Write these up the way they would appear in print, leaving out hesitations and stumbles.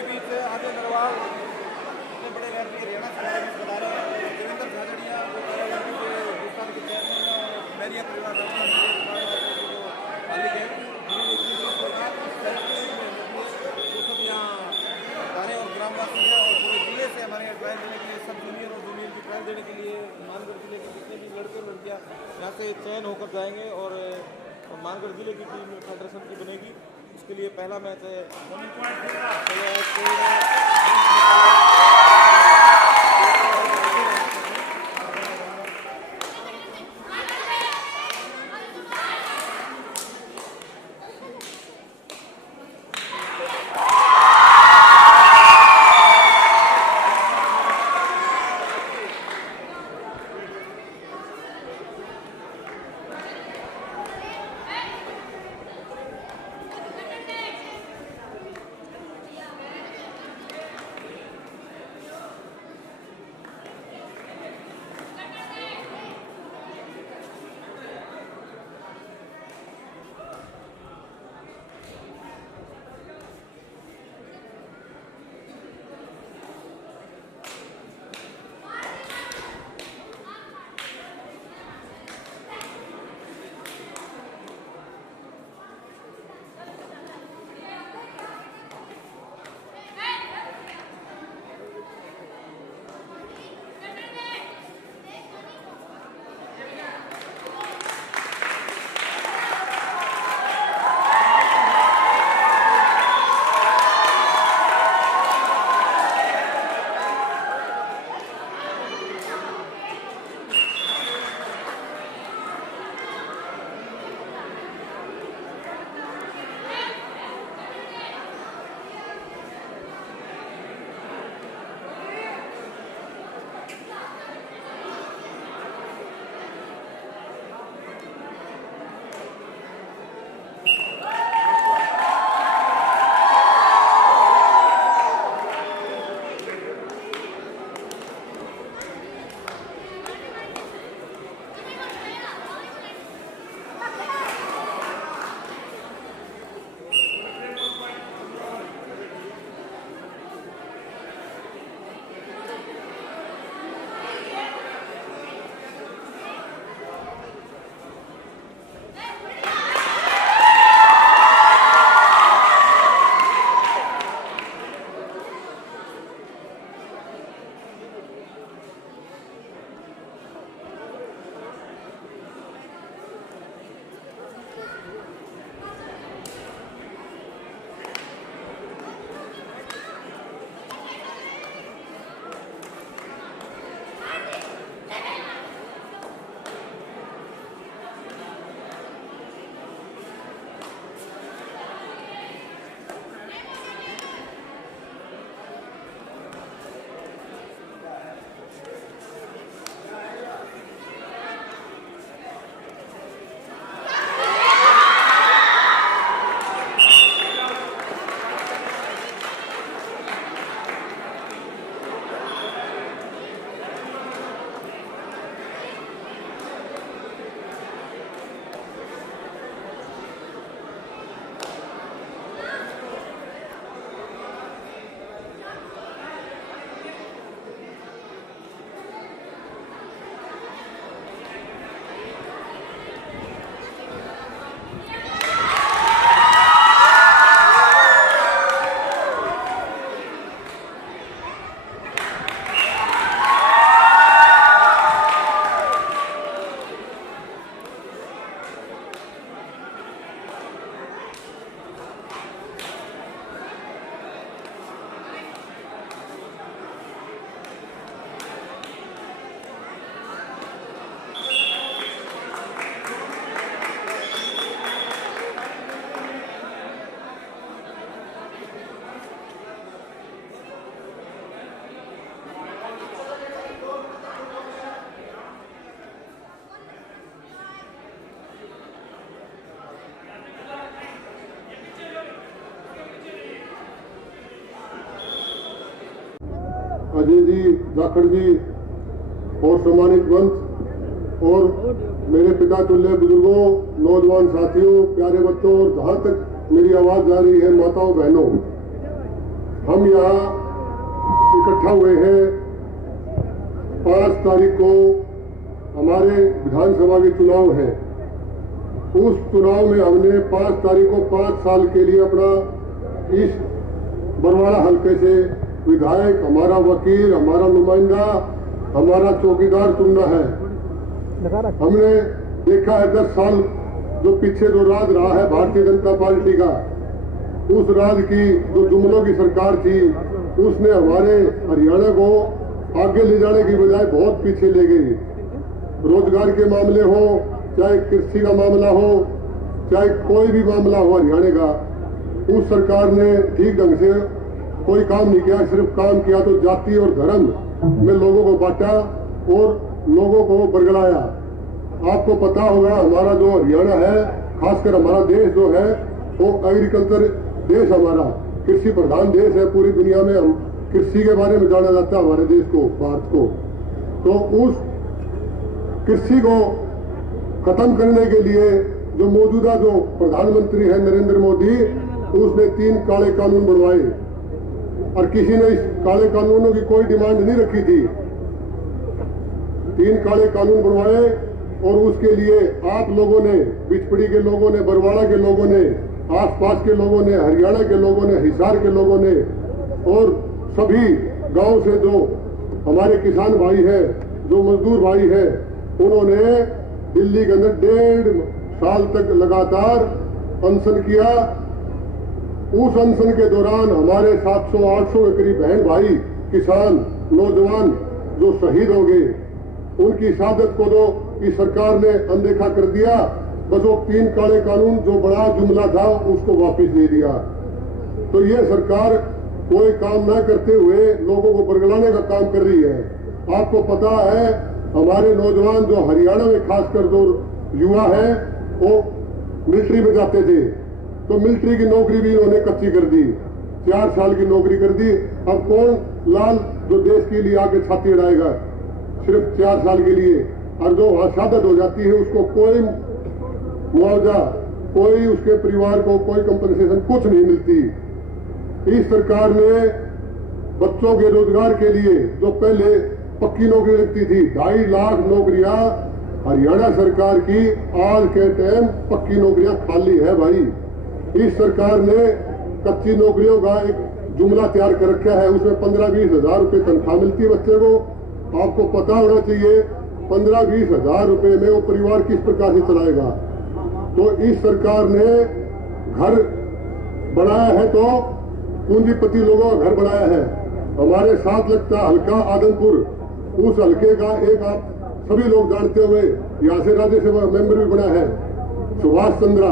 इसके बीच आगे नरवाल इतने बड़े रैली हरियाणा सरकार में बता रहे हैं देवेंद्र झाझड़िया जो हिंदुस्तान के चेयरमैन है और मेरिया परिवार मालिक है वो सब यहाँ गाने और ग्रामवासी हैं और पूरे जिले से हमारे यहाँ ट्रायल देने के लिए सब जूनियर और जूनियर की ट्रायल देने के लिए मानगढ़ जिले के जितने भी लड़के और लड़कियाँ यहाँ से चयन होकर जाएंगे और मानगढ़ जिले की टीम फेडरेशन की बनेगी। उसके लिए पहला मैच है अजय जी, जाखड़ जी और सम्मानित मंच और मेरे पिता तुल्य बुजुर्गों, नौजवान साथियों, प्यारे बच्चों और जहां तक मेरी आवाज जा रही है माताओं बहनों, हम यहाँ इकट्ठा हुए हैं 5 तारीख को हमारे विधानसभा के चुनाव है। उस चुनाव में हमने 5 तारीख को 5 साल के लिए अपना इस बरवाड़ा हल्के से विधायक, हमारा वकील, हमारा नुमाइंदा, हमारा चौकीदार चुनना है। हमने देखा है 10 साल जो पीछे जो राज रहा है भारतीय जनता पार्टी का, उस राज की जो जुमलों की सरकार थी उसने हमारे हरियाणा को आगे ले जाने की बजाय बहुत पीछे ले गई। रोजगार के मामले हो, चाहे कृषि का मामला हो, चाहे कोई भी मामला हो हरियाणा का, उस सरकार ने ठीक ढंग से कोई काम नहीं किया। सिर्फ काम किया तो जाति और धर्म में लोगों को बांटा और लोगों को बरगलाया। आपको पता होगा हमारा जो हरियाणा है, खासकर हमारा देश जो है वो एग्रीकल्चर देश, हमारा कृषि प्रधान देश है। पूरी दुनिया में हम कृषि के बारे में जाना जाता है हमारे देश को, भारत को। तो उस कृषि को खत्म करने के लिए जो मौजूदा जो प्रधानमंत्री है नरेंद्र मोदी, उसने 3 काले कानून बनवाए और किसी ने इस काले कानूनों की कोई डिमांड नहीं रखी थी। 3 काले कानून बनवाए और उसके लिए आप लोगों ने, बिचपड़ी के लोगों ने, बरवाड़ा के लोगों ने, आसपास के लोगों ने, हरियाणा के लोगों ने, हिसार के लोगों ने और सभी गांव से जो हमारे किसान भाई है, जो मजदूर भाई है, उन्होंने दिल्ली के अंदर 1.5 साल तक लगातार अनशन किया। उस अनशन के दौरान हमारे 700-800 के करीब बहन भाई, किसान, नौजवान जो शहीद हो गए, उनकी शहादत को तो इस सरकार ने अनदेखा कर दिया। बस वो 3 काले कानून जो बड़ा जुमला था उसको वापस दे दिया। तो ये सरकार कोई काम न करते हुए लोगों को बरगलाने का काम कर रही है। आपको पता है हमारे नौजवान जो हरियाणा में खासकर जो युवा है वो मिलिट्री में जाते थे, तो मिलिट्री की नौकरी भी इन्होंने कच्ची कर दी, 4 साल की नौकरी कर दी। अब कौन लाल जो देश के लिए आगे छाती अड़ाएगा सिर्फ 4 साल के लिए, और जो वहां शहादत हो जाती है उसको कोई मुआवजा, कोई उसके परिवार को कोई कंपनसेशन कुछ नहीं मिलती। इस सरकार ने बच्चों के रोजगार के लिए जो पहले पक्की नौकरी लगती थी, 2.5 लाख नौकरियां हरियाणा सरकार की आज के टाइम पक्की नौकरियां खाली है भाई। इस सरकार ने कच्ची नौकरियों का एक जुमला तैयार कर रखा है, उसमें 15-20 हजार रुपए तनख्वाह मिलती है बच्चे को। आपको पता होना चाहिए 15-20 हजार रुपए में वो परिवार किस प्रकार से चलाएगा। तो इस सरकार ने घर बनाया है तो पूंजीपति लोगों का घर बनाया है। हमारे साथ लगता हल्का आदमपुर, उस हल्के का एक आप सभी लोग जानते हुए यहाँ से राज्यसभा मेंबर भी बना है सुभाष चंद्रा।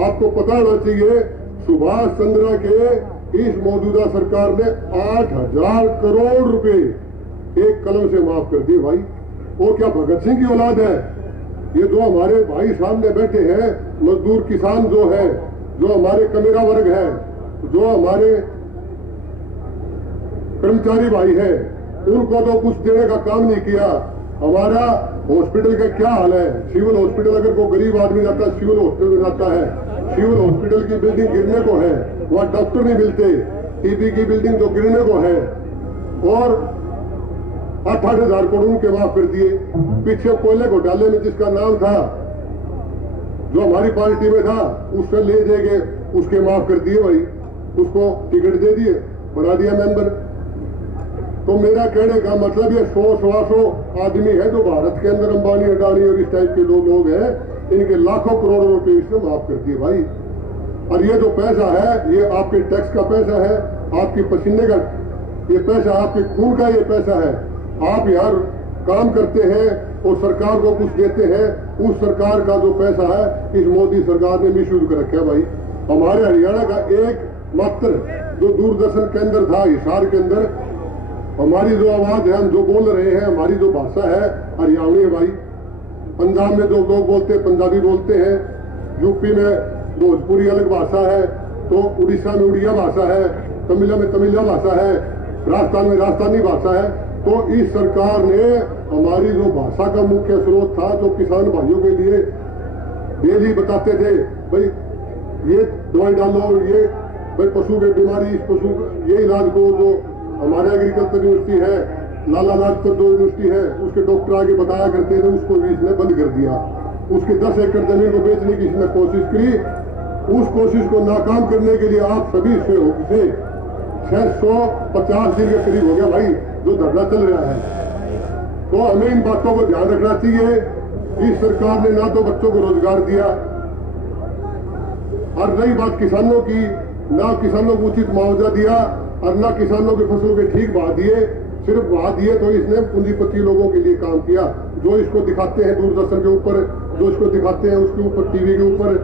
आपको पता होना चाहिए सुभाष चंद्रा के इस मौजूदा सरकार ने 8,000 करोड़ रुपए एक कलम से माफ कर दिए भाई। वो क्या भगत सिंह की औलाद है? ये जो हमारे भाई सामने बैठे हैं, मजदूर किसान जो है, जो हमारे कमेरा वर्ग है, जो हमारे कर्मचारी भाई है, उनको तो कुछ देने का काम नहीं किया। हमारा हॉस्पिटल का क्या हाल है? सिविल हॉस्पिटल, अगर कोई गरीब आदमी जाता है सिविल हॉस्पिटल में जाता है, सिविल हॉस्पिटल की बिल्डिंग गिरने को है, वहां डॉक्टर नहीं मिलते। टीबी की बिल्डिंग तो गिरने को है और 8,000 करोड़ उनके माफ कर दिए। पीछे कोयले घोटाले में जिसका नाम था, जो हमारी पार्टी में था, उससे ले जाके उसके माफ कर दिए भाई, उसको टिकट दे दिए, बना दिया मेंबर। तो मेरा कहने का मतलब ये 100-125 आदमी है जो भारत के अंदर अंबानी, अडानी और इस टाइप के लोग हैं, इनके लाखों करोड़ों रुपए इसने माफ कर दिए भाई। और ये जो पैसा है ये आपके टैक्स का पैसा है, आपके पसीने का ये पैसा, आपके खून का ये पैसा है। आप यार काम करते हैं और सरकार को कुछ देते हैं, उस सरकार का जो पैसा है इस मोदी सरकार ने मिसयूज कर रखा है भाई। हमारे हरियाणा का एक मात्र जो दूरदर्शन केंद्र था हिसार के अंदर, हमारी जो आवाज है, हम जो बोल रहे हैं, हमारी जो भाषा है हरियाणवी है भाई। पंजाब में जो लोग बोलते हैं पंजाबी बोलते हैं, यूपी में भोजपुरी अलग भाषा है, तो उड़ीसा में उड़िया भाषा है, तमिल में तमिलिया भाषा है, राजस्थान में राजस्थानी भाषा है। तो इस सरकार ने हमारी जो भाषा का मुख्य स्रोत था, जो किसान भाइयों के लिए डेली बताते थे भाई ये दवाई डालो, ये भाई पशु की बीमारी, इस पशु ये इलाज को जो हमारे एग्रीकल्चर यूनिवर्सिटी है, लाला लाजपत जो यूनिवर्सिटी है, उसके डॉक्टर आगे बताया करते थे, उसको भी इसने बंद कर दिया। उसके 10 एकड़ जमीन को बेचने की इसने कोशिश की। उस कोशिश को नाकाम करने के लिए आप सभी सहयोग से 650 दिन के करीब हो गया भाई जो धरना चल रहा है। तो हमें इन बातों को ध्यान रखना चाहिए। इस सरकार ने ना तो बच्चों को रोजगार दिया, और रही बात किसानों की, ना किसानों को उचित मुआवजा दिया और ना किसानों की फसलों के ठीक भाव दिए। सिर्फ भाव दिए तो इसने पूंजीपति लोगों के लिए काम किया। जो इसको दिखाते हैं दूरदर्शन के ऊपर, जो इसको दिखाते हैं उसके ऊपर, टीवी के ऊपर,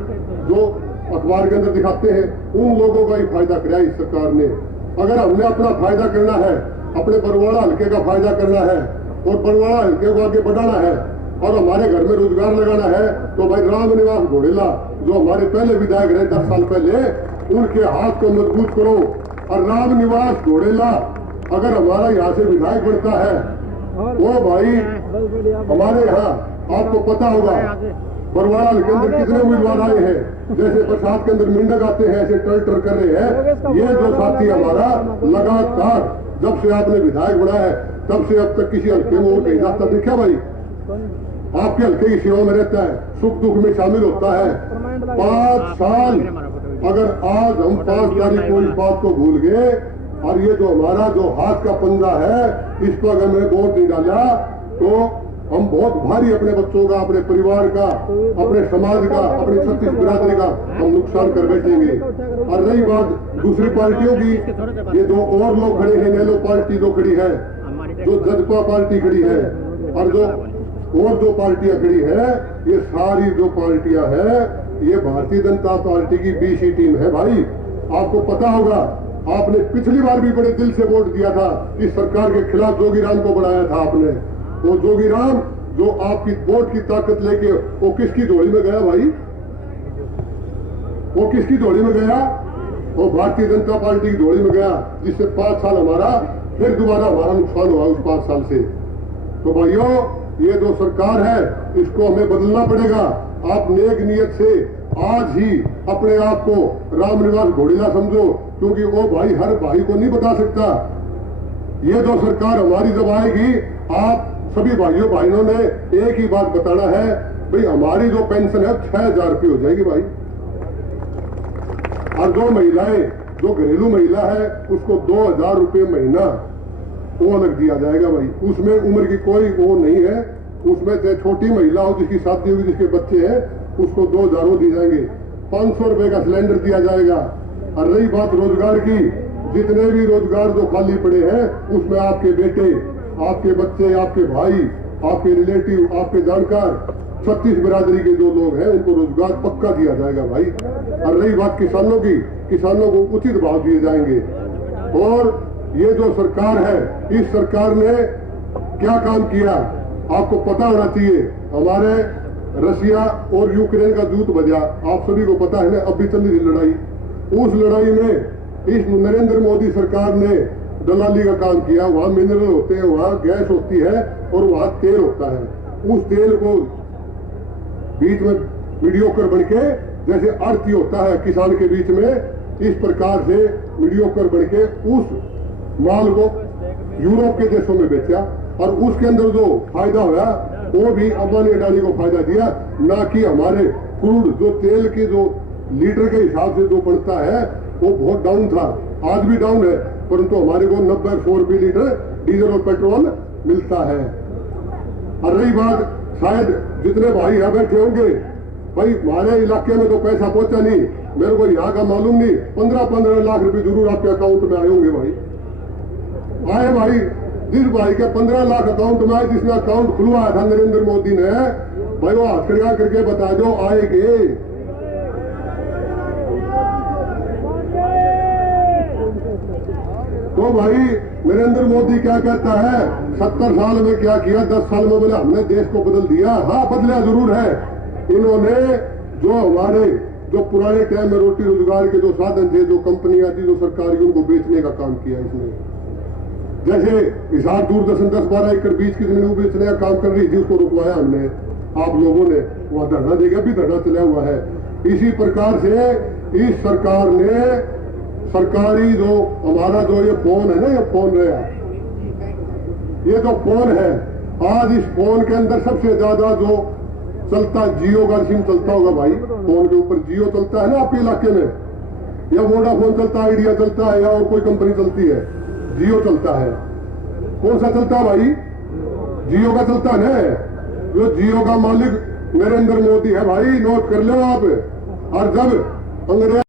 जो अखबार के अंदर दिखाते हैं, उन लोगों का ही फायदा कराया इस सरकार ने। अगर हमने अपना फायदा करना है, अपने बरवाड़ा हल्के का फायदा करना है और बरवाड़ा हल्के को आगे बढ़ाना है और हमारे घर में रोजगार लगाना है, तो भाई रामनिवास घोड़ेला जो हमारे पहले विधायक रहे 10 साल पहले, उनके हाथ को मजबूत करो। और रामनिवास घोड़ेला अगर हमारा यहाँ से विधायक बनता है, वो भाई हमारे यहाँ आपको पता होगा बरवाड़ा के अंदर कितने उम्मीदवार आए हैं। जैसे प्रसाद के अंदर मिंडक आते हैं, ऐसे टर्टर कर रहे हैं। ये जो साथी हमारा लगातार जब से आपने विधायक बनाया है तब से अब तक किसी हल्के में वो कहीं जाता देखा भाई? आपके हल्के की सेवा में रहता है, सुख दुख में शामिल होता है। 5 साल अगर आज हम 5 तारीख को इस बात को भूल गए और ये जो हमारा जो हाथ का पंजा है इस पर अगर मैंने वोट नहीं डाला तो हम बहुत भारी अपने बच्चों का, अपने परिवार का, अपने समाज का, अपनी छत्तीस बिरादरी का हम नुकसान कर बैठेंगे। और रही बात दूसरी पार्टियों की, ये दो और लोग खड़े हैं, नेलो पार्टी जो खड़ी है, जो जजपा पार्टी खड़ी है और जो पार्टियां खड़ी है, ये सारी जो पार्टियां है ये भारतीय जनता पार्टी की बीसी टीम है भाई। आपको पता होगा, आपने पिछली बार भी बड़े दिल से वोट दिया था इस सरकार के खिलाफ। जोगीराम को बढ़ाया था आपने। वो जोगीराम जो आपकी वोट की ताकत लेके वो किसकी झोली में गया भाई? वो किसकी झोली में गया? वो भारतीय जनता पार्टी की झोली में गया, जिससे 5 साल हमारा फिर दोबारा हमारा नुकसान हुआ उस 5 साल से। तो भाइयों, ये जो सरकार है इसको हमें बदलना पड़ेगा। आप नेक नियत से आज ही अपने आप को रामनिवास घोड़ेला समझो, क्योंकि वो भाई हर भाई को नहीं बता सकता। ये जो सरकार हमारी जब आएगी, आप सभी भाइयों ने एक ही बात बताना है, भाई हमारी जो पेंशन है 6000 रुपये हो जाएगी भाई। और जो महिलाएं, जो घरेलू महिला है उसको 2000 रुपये महीना वो अलग दिया जाएगा भाई। उसमें उम्र की कोई वो नहीं है। उसमें चाहे छोटी महिला हो, जिसकी शादी होगी, जिसके बच्चे हैं, उसको 2000 दिए जाएंगे। 500 रुपए का सिलेंडर दिया जाएगा। और रही बात रोजगार की, जितने भी रोजगार जो खाली पड़े हैं उसमें आपके बेटे, आपके बच्चे, आपके भाई, आपके रिलेटिव, आपके जानकार, 36 बिरादरी के जो लोग हैं उनको रोजगार पक्का दिया जाएगा भाई। और रही बात किसानों की, किसानों को उचित भाव दिए जाएंगे। और ये जो सरकार है, इस सरकार ने क्या काम किया आपको पता होना चाहिए। हमारे रशिया और यूक्रेन का युद्ध बजा, आप सभी को पता है ना, अभी चल रही लड़ाई। उस लड़ाई में इस नरेंद्र मोदी सरकार ने दलाली का काम किया। वहां मिनरल होते हैं, वहां गैस होती है और वहां तेल होता है। उस तेल को बीच में मीडियोकर बनके, जैसे अर्थ होता है किसान के बीच में, इस प्रकार से मीडियोकर बनके उस माल को यूरोप के देशों में बेचा। और उसके अंदर जो फायदा हुआ वो भी अंबानी अडानी को फायदा दिया, ना कि हमारे क्रूड जो तेल के जो लीटर के हिसाब से जो पड़ता है वो बहुत डाउन था, आज भी डाउन है, परंतु हमारे को 90-100 रुपये लीटर डीजल और पेट्रोल मिलता है। और रही बात, शायद जितने भाई यहाँ बैठे होंगे, भाई हमारे इलाके में तो पैसा पहुंचा नहीं, मेरे को यहाँ का मालूम नहीं, 15-15 लाख रुपए जरूर आपके अकाउंट में आए होंगे भाई। आए भाई, जिस भाई के 15 लाख अकाउंट में आए, जिसने अकाउंट खुलवाया था नरेंद्र मोदी ने, भाई वो हाथ खड़ा करके बता दो आएंगे। तो भाई नरेंद्र मोदी क्या कहता है, 70 साल में क्या किया, 10 साल में बोले हमने देश को बदल दिया। हाँ, बदला जरूर है। इन्होंने जो हमारे जो पुराने टाइम में रोटी रोजगार के जो साधन थे, जो कंपनियां थी, जो सरकारी, उनको बेचने का काम किया इसने। जैसे हिसार दूरदर्शन 10-12 एकड़ बीच की जमीन बेचने का काम कर रही थी, उसको रुकवाया हमने, आप लोगों ने। वहां धरना देगा, भी धरना चला हुआ है। इसी प्रकार से इस सरकार ने सरकारी जो हमारा जो ये फोन है ना, ये फोन रहा, ये जो फोन है, आज इस फोन के अंदर सबसे ज्यादा जो चलता जियो का सिम चलता होगा भाई। फोन के ऊपर जियो चलता है ना आपके इलाके में, या वोडाफोन चलता है, आइडिया चलता है, या और कोई कंपनी चलती है, जियो चलता है। कौन सा चलता है भाई? जियो का चलता है ना। जो जियो का मालिक नरेंद्र मोदी है भाई, नोट कर लो आप। और जब अंग्रेज